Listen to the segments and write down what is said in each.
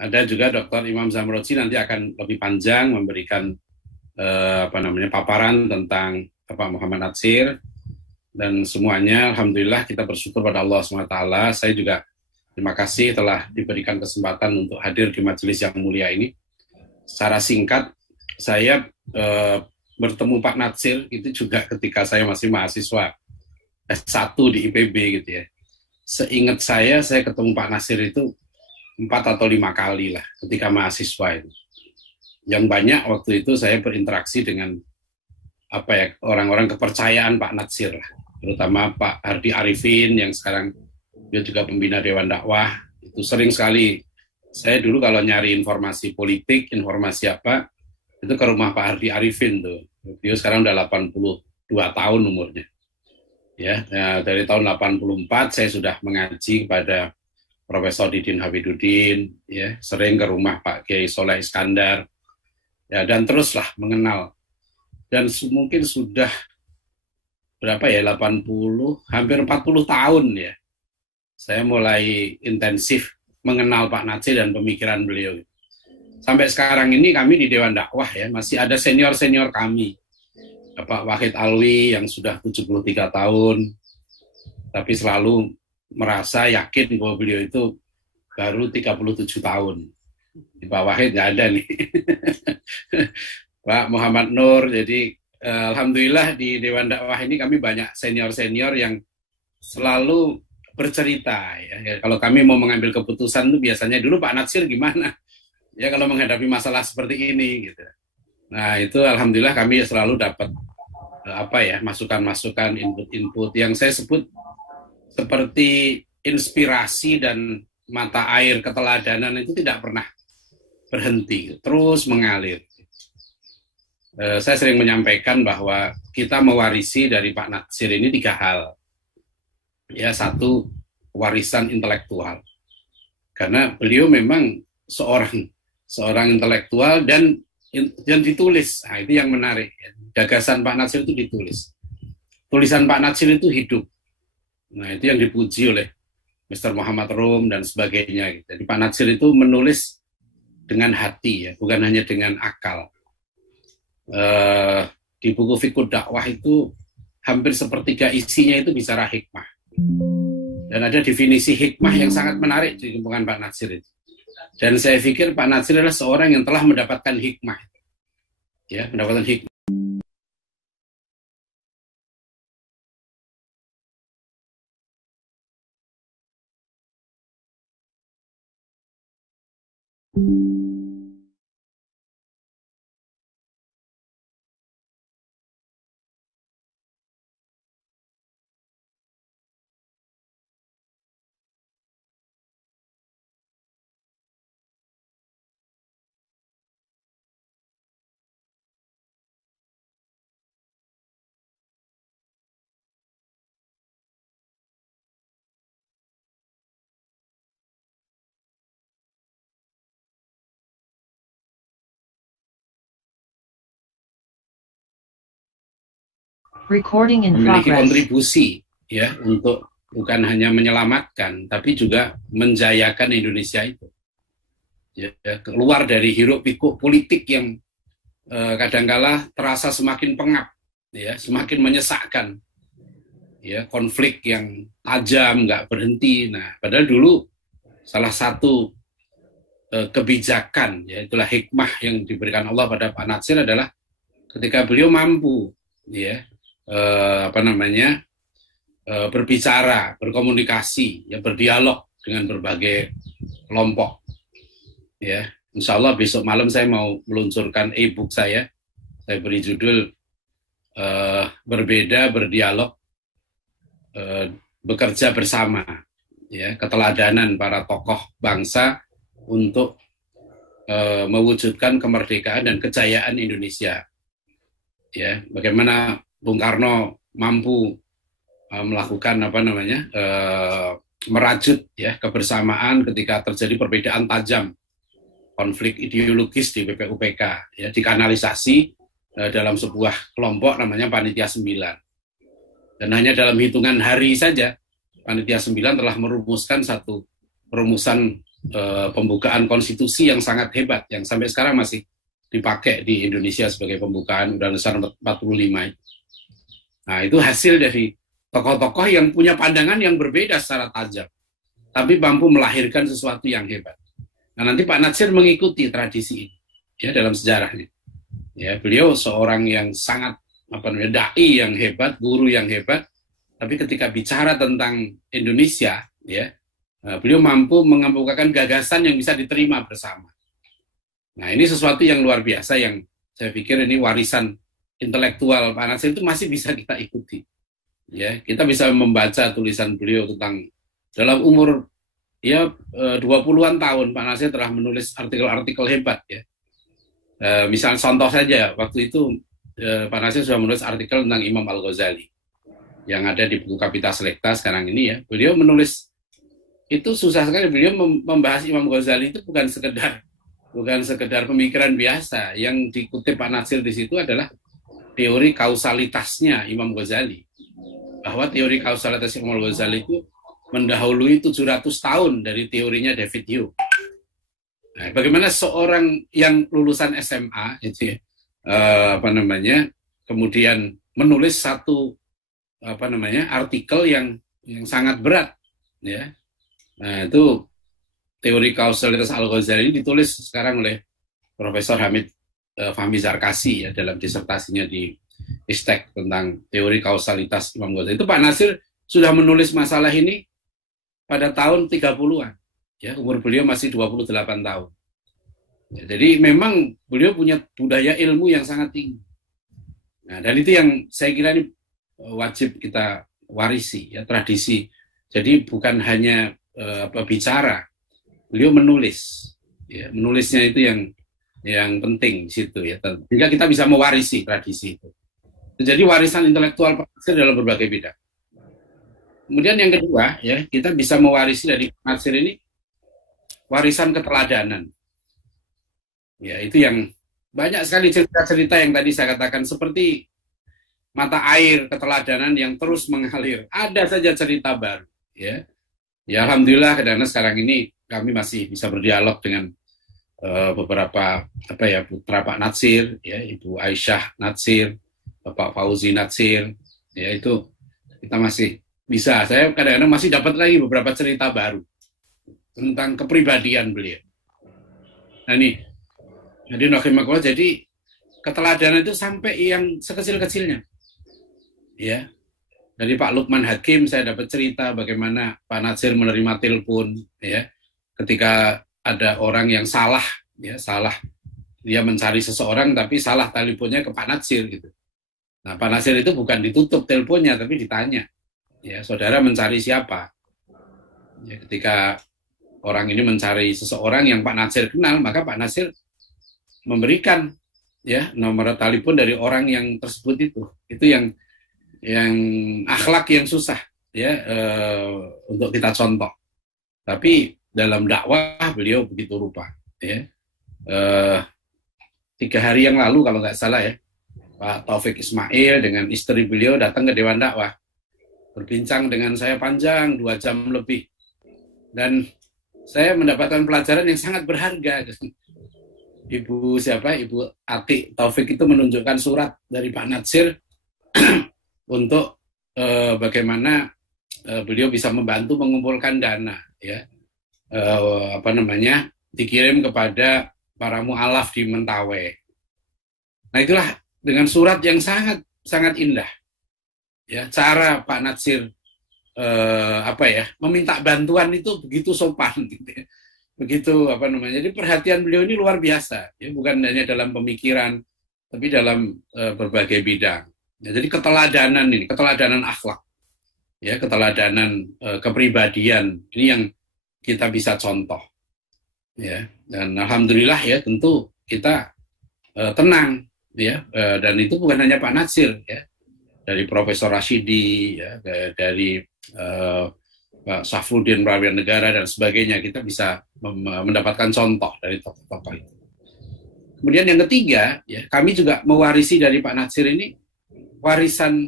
Ada juga Dr. Imam Zamrozi nanti akan lebih panjang memberikan paparan tentang Bapak Muhammad Natsir dan semuanya. Alhamdulillah kita bersyukur pada Allah SWT. Saya juga terima kasih telah diberikan kesempatan untuk hadir di majelis yang mulia ini. Secara singkat, saya bertemu Pak Natsir itu juga ketika saya masih mahasiswa S1 di IPB gitu ya. Seingat saya ketemu Pak Natsir itu 4 atau 5 kali lah ketika mahasiswa itu. Yang banyak waktu itu saya berinteraksi dengan orang-orang kepercayaan Pak Natsir, terutama Pak Hardi Arifin yang sekarang dia juga pembina Dewan Dakwah. Itu sering sekali saya dulu kalau nyari informasi politik, informasi apa, itu ke rumah Pak Hardi Arifin tuh. Dia sekarang udah 82 tahun umurnya. Ya, dari tahun 84 saya sudah mengaji kepada Profesor Didin Habibudin, ya, sering ke rumah Pak Kiai Soleh Iskandar, ya, dan teruslah mengenal. Dan mungkin sudah berapa ya, 80, hampir 40 tahun ya, saya mulai intensif mengenal Pak Natsir dan pemikiran beliau. Sampai sekarang ini kami di Dewan Dakwah ya, masih ada senior-senior kami. Pak Wahid Alwi yang sudah 73 tahun, tapi selalu merasa yakin bahwa beliau itu baru 37 tahun. Di Pak Wahid nggak ada nih. Pak Muhammad Nur, jadi alhamdulillah di Dewan Dakwah ini kami banyak senior-senior yang selalu bercerita ya. Kalau kami mau mengambil keputusan itu biasanya dulu Pak Natsir gimana ya kalau menghadapi masalah seperti ini gitu. Nah itu alhamdulillah kami selalu dapat masukan-masukan, input-input yang saya sebut seperti inspirasi dan mata air keteladanan itu tidak pernah berhenti, terus mengalir. Saya sering menyampaikan bahwa kita mewarisi dari Pak Natsir ini 3 hal. Ya, 1, warisan intelektual. Karena beliau memang seorang intelektual dan ditulis. Nah, itu yang menarik. Gagasan Pak Natsir itu ditulis. Tulisan Pak Natsir itu hidup. Nah, itu yang dipuji oleh Mr. Muhammad Rum dan sebagainya. Jadi Pak Natsir itu menulis dengan hati ya, bukan hanya dengan akal. Di buku Fiqh Dakwah itu hampir sepertiga isinya itu bicara hikmah. Dan ada definisi hikmah yang sangat menarik di lingkungan Pak Natsir itu. Dan saya pikir Pak Natsir adalah seorang yang telah mendapatkan hikmah. Ya, mendapatkan hikmah. Recording in memiliki progress. kontribusi ya untuk bukan hanya menyelamatkan tapi juga menjayakan Indonesia itu. Ya, keluar dari hiruk-pikuk politik yang kadangkala terasa semakin pengap, ya, semakin menyesakkan, ya, konflik yang tajam nggak berhenti. Nah, padahal dulu salah satu kebijakan, ya, itulah hikmah yang diberikan Allah pada Pak Natsir adalah ketika beliau mampu, ya, berbicara, berkomunikasi, ya, berdialog dengan berbagai kelompok, ya. Insya Allah besok malam saya mau meluncurkan e-book saya beri judul Berbeda Berdialog, Bekerja Bersama, ya, keteladanan para tokoh bangsa untuk mewujudkan kemerdekaan dan kejayaan Indonesia. Ya, bagaimana Bung Karno mampu melakukan merajut, ya, kebersamaan ketika terjadi perbedaan tajam, konflik ideologis di BPUPK, ya, dikanalisasi dalam sebuah kelompok namanya Panitia 9. Dan hanya dalam hitungan hari saja Panitia 9 telah merumuskan satu perumusan pembukaan konstitusi yang sangat hebat, yang sampai sekarang masih dipakai di Indonesia sebagai pembukaan Undang-Undang Dasar 45. Nah, itu hasil dari tokoh-tokoh yang punya pandangan yang berbeda secara tajam, tapi mampu melahirkan sesuatu yang hebat. Nah, nanti Pak Natsir mengikuti tradisi ini, ya, dalam sejarahnya. Ya, beliau seorang yang sangat dai yang hebat, guru yang hebat, tapi ketika bicara tentang Indonesia, ya, beliau mampu mengemukakan gagasan yang bisa diterima bersama. Nah, ini sesuatu yang luar biasa yang saya pikir ini warisan intelektual Pak Natsir itu masih bisa kita ikuti. Ya, kita bisa membaca tulisan beliau tentang dalam umur 20-an tahun Pak Natsir telah menulis artikel-artikel hebat, ya. Misalnya contoh saja, waktu itu Pak Natsir sudah menulis artikel tentang Imam Al-Ghazali yang ada di buku Kapitas Lekta sekarang ini, ya. Beliau menulis itu susah sekali. Beliau membahas Imam Ghazali itu bukan sekedar pemikiran biasa. Yang dikutip Pak Natsir di situ adalah teori kausalitasnya Imam Ghazali. Bahwa teori kausalitas Imam Ghazali itu mendahului 700 tahun dari teorinya David Hume. Nah, bagaimana seorang yang lulusan SMA itu, kemudian menulis satu artikel yang sangat berat, ya. Nah, itu teori kausalitas Al-Ghazali ini ditulis sekarang oleh Profesor Hamid Fahmi Zarkasi, ya, dalam disertasinya di Istek tentang teori kausalitas Imam Ghazali. Itu Pak Natsir sudah menulis masalah ini pada tahun 30-an. Ya, umur beliau masih 28 tahun. Ya, jadi memang beliau punya budaya ilmu yang sangat tinggi. Nah, dan itu yang saya kira ini wajib kita warisi, ya, tradisi. Jadi bukan hanya bicara, beliau menulis. Ya, menulisnya itu yang penting di situ, ya. Sehingga kita bisa mewarisi tradisi itu. Jadi warisan intelektual Pak Natsir dalam berbagai bidang. Kemudian yang kedua, ya, kita bisa mewarisi dari Pak Natsir ini warisan keteladanan. Ya, itu yang banyak sekali cerita-cerita yang tadi saya katakan, seperti mata air keteladanan yang terus mengalir. Ada saja cerita baru, ya. Ya, alhamdulillah karena sekarang ini kami masih bisa berdialog dengan beberapa putra Pak Natsir, ya, Ibu Aisyah Natsir, Bapak Fauzi Natsir, ya, itu kita masih bisa. Saya kadang-kadang masih dapat lagi beberapa cerita baru tentang kepribadian beliau. Nah, ini jadi keteladanan itu sampai yang sekecil-kecilnya, ya. Dari Pak Lukman Hakim saya dapat cerita bagaimana Pak Natsir menerima telepon, ya, ketika ada orang yang salah, ya, dia mencari seseorang tapi salah teleponnya ke Pak Natsir, gitu. Nah, Pak Natsir itu bukan ditutup teleponnya tapi ditanya, ya, saudara mencari siapa? Ya, ketika orang ini mencari seseorang yang Pak Natsir kenal, maka Pak Natsir memberikan, ya, nomor telepon dari orang yang tersebut itu. Itu yang akhlak yang susah, ya, untuk kita contoh. Tapi dalam dakwah beliau begitu rupa, ya. 3 hari yang lalu kalau nggak salah, ya, Pak Taufik Ismail dengan istri beliau datang ke Dewan Dakwah, berbincang dengan saya panjang 2 jam lebih, dan saya mendapatkan pelajaran yang sangat berharga. Ibu Ati Taufik itu menunjukkan surat dari Pak Natsir untuk bagaimana beliau bisa membantu mengumpulkan dana, ya, dikirim kepada para mu'alaf di Mentawai. Nah, itulah dengan surat yang sangat sangat indah, ya, cara Pak Natsir meminta bantuan itu begitu sopan, gitu, ya. Begitu jadi perhatian beliau ini luar biasa, ya, bukan hanya dalam pemikiran tapi dalam berbagai bidang. Ya, jadi keteladanan akhlak, ya, keteladanan kepribadian ini yang kita bisa contoh, ya. Dan alhamdulillah, ya, tentu kita tenang, ya, dan itu bukan hanya Pak Natsir, ya, dari Profesor Rashidi, ya, dari Pak Safruddin Prawiran Negara dan sebagainya, kita bisa mendapatkan contoh dari tokoh-tokoh itu. Kemudian yang ketiga, ya, kami juga mewarisi dari Pak Natsir ini warisan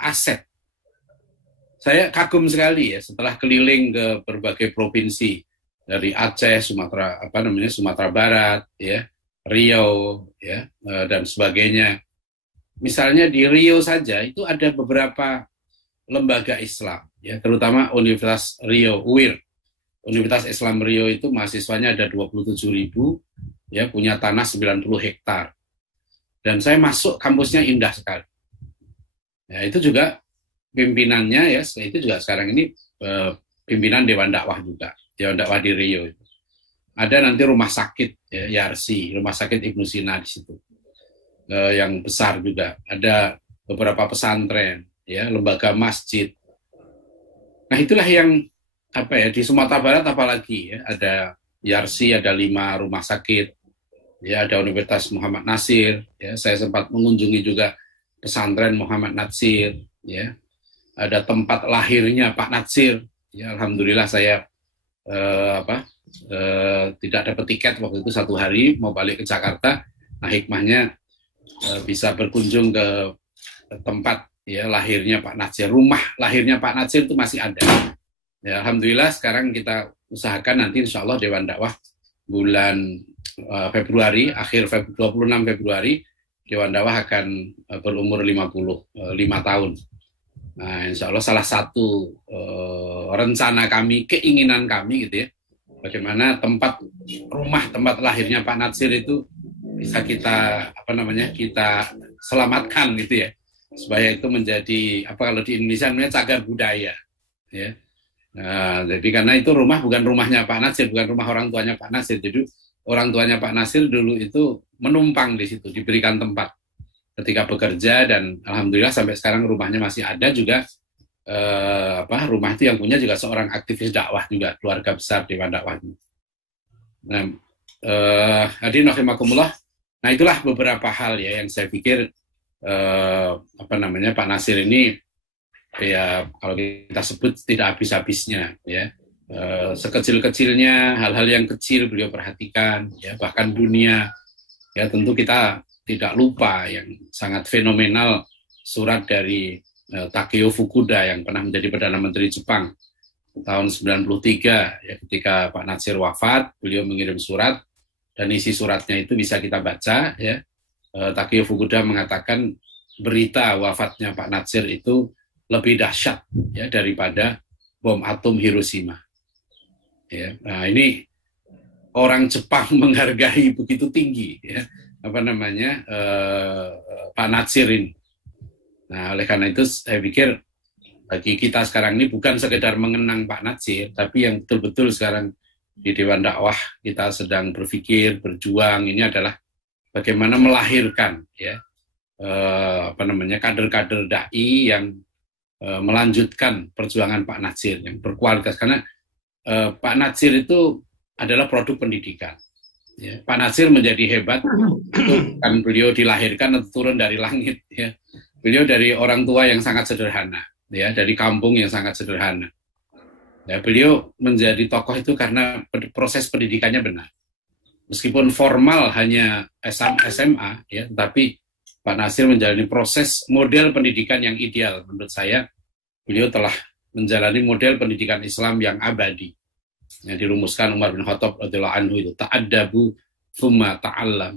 aset. Saya kagum sekali ya setelah keliling ke berbagai provinsi dari Aceh, Sumatera Barat, ya, Riau, ya, dan sebagainya. Misalnya di Riau saja itu ada beberapa lembaga Islam, ya, terutama Universitas Riau, UIR. Universitas Islam Riau itu mahasiswanya ada 27.000, ya, punya tanah 90 hektar. Dan saya masuk kampusnya indah sekali. Ya, itu juga pimpinannya ya, itu juga sekarang ini pimpinan Dewan Dakwah juga, Dewan Dakwah di Riau. Ada nanti rumah sakit ya, Yarsi, rumah sakit Ibnu Sina di situ, yang besar juga. Ada beberapa pesantren, ya, lembaga masjid. Nah itulah yang apa ya di Sumatera Barat apalagi ya, ada Yarsi, ada 5 rumah sakit, ya, ada Universitas Muhammad Nasir, ya, saya sempat mengunjungi juga pesantren Muhammad Nasir, ya, ada tempat lahirnya Pak Natsir, ya, alhamdulillah saya tidak dapat tiket waktu itu 1 hari mau balik ke Jakarta, nah hikmahnya bisa berkunjung ke tempat ya lahirnya Pak Natsir, rumah lahirnya Pak Natsir itu masih ada. Ya, alhamdulillah sekarang kita usahakan nanti insya Allah Dewan Dakwah bulan Februari, akhir 26 Februari, Dewan Dakwah akan berumur 55 tahun. Nah, insya Allah salah satu rencana kami, keinginan kami gitu ya, bagaimana tempat lahirnya Pak Natsir itu bisa kita kita selamatkan gitu ya, supaya itu menjadi kalau di Indonesia namanya cagar budaya, ya. Nah, jadi karena itu rumah bukan rumahnya Pak Natsir, bukan rumah orang tuanya Pak Natsir, jadi orang tuanya Pak Natsir dulu itu menumpang di situ, diberikan tempat ketika bekerja, dan alhamdulillah sampai sekarang rumahnya masih ada juga. Rumah itu yang punya juga seorang aktivis dakwah juga, keluarga besar Dewan Dakwahnya. Nah, hadirin rahimakumullah. Nah, itulah beberapa hal ya yang saya pikir Pak Natsir ini ya kalau kita sebut tidak habis-habisnya ya. Sekecil-kecilnya hal-hal yang kecil beliau perhatikan ya, bahkan dunia ya, tentu kita tidak lupa yang sangat fenomenal surat dari Takeo Fukuda yang pernah menjadi Perdana Menteri Jepang tahun 93 ya, ketika Pak Natsir wafat, beliau mengirim surat dan isi suratnya itu bisa kita baca ya. Takeo Fukuda mengatakan berita wafatnya Pak Natsir itu lebih dahsyat ya daripada bom atom Hiroshima. Ya, nah ini orang Jepang menghargai begitu tinggi ya Pak Natsir ini. Nah, oleh karena itu saya pikir bagi kita sekarang ini bukan sekedar mengenang Pak Natsir, tapi yang betul-betul sekarang di Dewan Dakwah kita sedang berpikir, berjuang, ini adalah bagaimana melahirkan ya kader-kader dai yang melanjutkan perjuangan Pak Natsir yang berkualitas, karena Pak Natsir itu adalah produk pendidikan. Ya, Pak Natsir menjadi hebat itu kan beliau dilahirkan atau turun dari langit ya. Beliau dari orang tua yang sangat sederhana ya, dari kampung yang sangat sederhana. Ya, beliau menjadi tokoh itu karena proses pendidikannya benar. Meskipun formal hanya SMA ya, tapi Pak Natsir menjalani proses model pendidikan yang ideal menurut saya. Beliau telah menjalani model pendidikan Islam yang abadi. Yang dirumuskan Umar bin Khattab radhiyallahu anhu itu, ta'addabu tsumma ta'allam,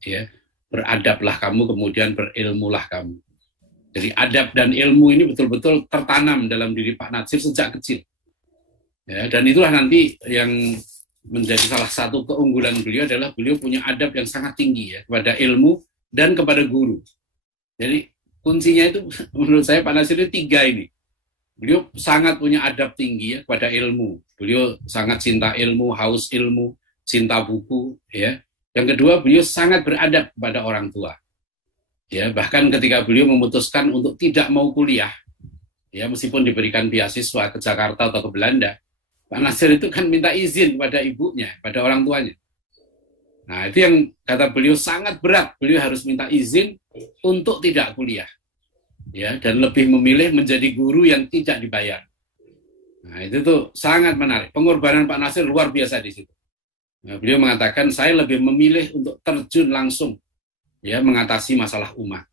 ya, beradablah kamu kemudian berilmulah kamu. Jadi adab dan ilmu ini betul-betul tertanam dalam diri Pak Natsir sejak kecil, ya, dan itulah nanti yang menjadi salah satu keunggulan beliau adalah beliau punya adab yang sangat tinggi ya kepada ilmu dan kepada guru. Jadi kuncinya itu menurut saya Pak Natsir itu 3 ini. Beliau sangat punya adab tinggi ya kepada ilmu. Beliau sangat cinta ilmu, haus ilmu, cinta buku ya. Yang kedua, beliau sangat beradab kepada orang tua. Ya, bahkan ketika beliau memutuskan untuk tidak mau kuliah, ya meskipun diberikan beasiswa ke Jakarta atau ke Belanda, Pak Natsir itu kan minta izin kepada ibunya, pada orang tuanya. Nah, itu yang kata beliau sangat berat. Beliau harus minta izin untuk tidak kuliah. Ya, dan lebih memilih menjadi guru yang tidak dibayar. Nah, itu tuh sangat menarik. Pengorbanan Pak Natsir luar biasa di situ. Nah, beliau mengatakan saya lebih memilih untuk terjun langsung ya mengatasi masalah umat.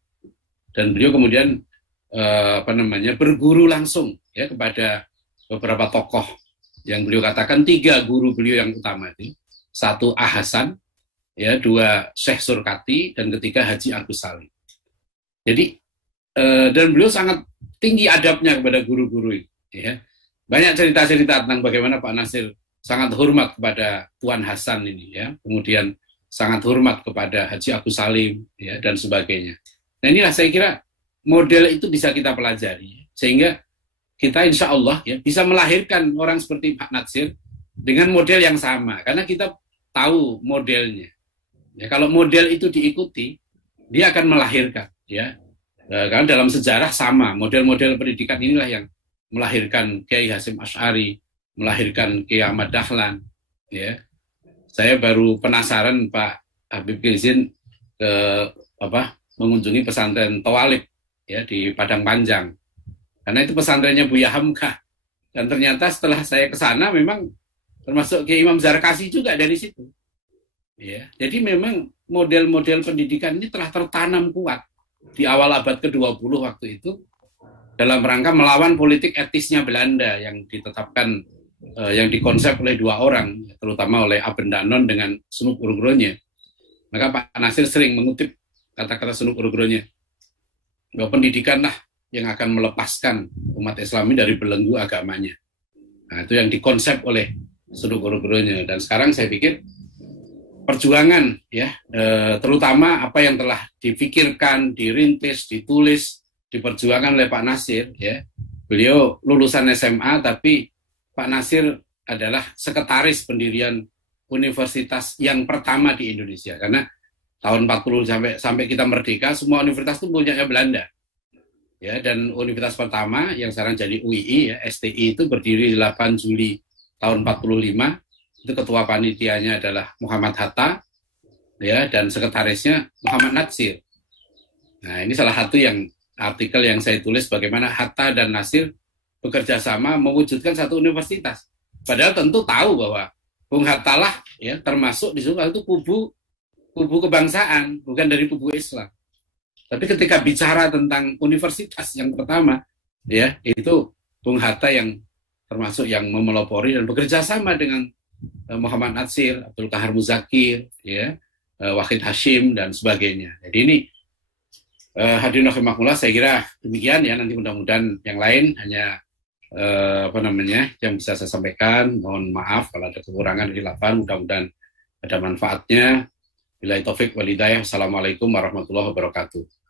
Dan beliau kemudian berguru langsung ya kepada beberapa tokoh yang beliau katakan 3 guru beliau yang utama itu. 1 Hasan, ya, 2 Syekh Surkati, dan ketiga Haji Agus Salim. Jadi dan beliau sangat tinggi adabnya kepada guru-guru itu. Ya. Banyak cerita-cerita tentang bagaimana Pak Nasir sangat hormat kepada Tuan Hasan ini, ya. Kemudian sangat hormat kepada Haji Agus Salim, ya, dan sebagainya. Nah inilah saya kira model itu bisa kita pelajari, sehingga kita insya Allah, ya, bisa melahirkan orang seperti Pak Nasir dengan model yang sama, karena kita tahu modelnya. Ya, kalau model itu diikuti, dia akan melahirkan, ya. Karena dalam sejarah sama, model-model pendidikan inilah yang melahirkan Kiai Hasyim Asy'ari, melahirkan Kiai Ahmad Dahlan, ya. Saya baru penasaran Pak Habib Izin ke mengunjungi pesantren Tawalib, ya, di Padang Panjang. Karena itu pesantrennya Buya Hamka. Dan ternyata setelah saya ke sana memang termasuk Kiai Imam Zarkasi juga dari situ. Ya, jadi memang model-model pendidikan ini telah tertanam kuat di awal abad ke-20 waktu itu dalam rangka melawan politik etisnya Belanda yang ditetapkan, yang dikonsep oleh 2 orang, terutama oleh Aben Danon dengan Sunuk Urgronya. Maka Pak Nasir sering mengutip kata-kata Sunuk Urgronya, bahwa pendidikanlah yang akan melepaskan umat Islam dari belenggu agamanya. Nah, itu yang dikonsep oleh Sunuk Urgronya. Dan sekarang saya pikir perjuangan, ya, terutama apa yang telah dipikirkan, dirintis, ditulis, diperjuangkan oleh Pak Nasir, ya. Beliau lulusan SMA, tapi Pak Nasir adalah sekretaris pendirian universitas yang pertama di Indonesia. Karena tahun 40 sampai kita merdeka, semua universitas itu punyanya Belanda. Ya, dan universitas pertama yang sekarang jadi UII, ya, STI, itu berdiri 8 Juli tahun 45. Itu ketua panitianya adalah Muhammad Hatta, ya, dan sekretarisnya Muhammad Natsir. Nah, ini salah satu yang artikel yang saya tulis bagaimana Hatta dan Nasir bekerja sama mewujudkan satu universitas. Padahal tentu tahu bahwa Bung Hatta lah, ya, termasuk di situ itu kubu kebangsaan, bukan dari kubu Islam. Tapi ketika bicara tentang universitas yang pertama, ya, itu Bung Hatta yang termasuk yang memelopori dan bekerja sama dengan Muhammad Natsir, Abdul Qahar Muzakir, ya, Wahid Hashim, dan sebagainya. Jadi ini hadirin rahimakumullah, saya kira demikian, ya. Nanti mudah-mudahan yang lain hanya yang bisa saya sampaikan. Mohon maaf kalau ada kekurangan di lapangan, mudah-mudahan ada manfaatnya. Billahi taufik wal hidayah. Assalamualaikum warahmatullahi wabarakatuh.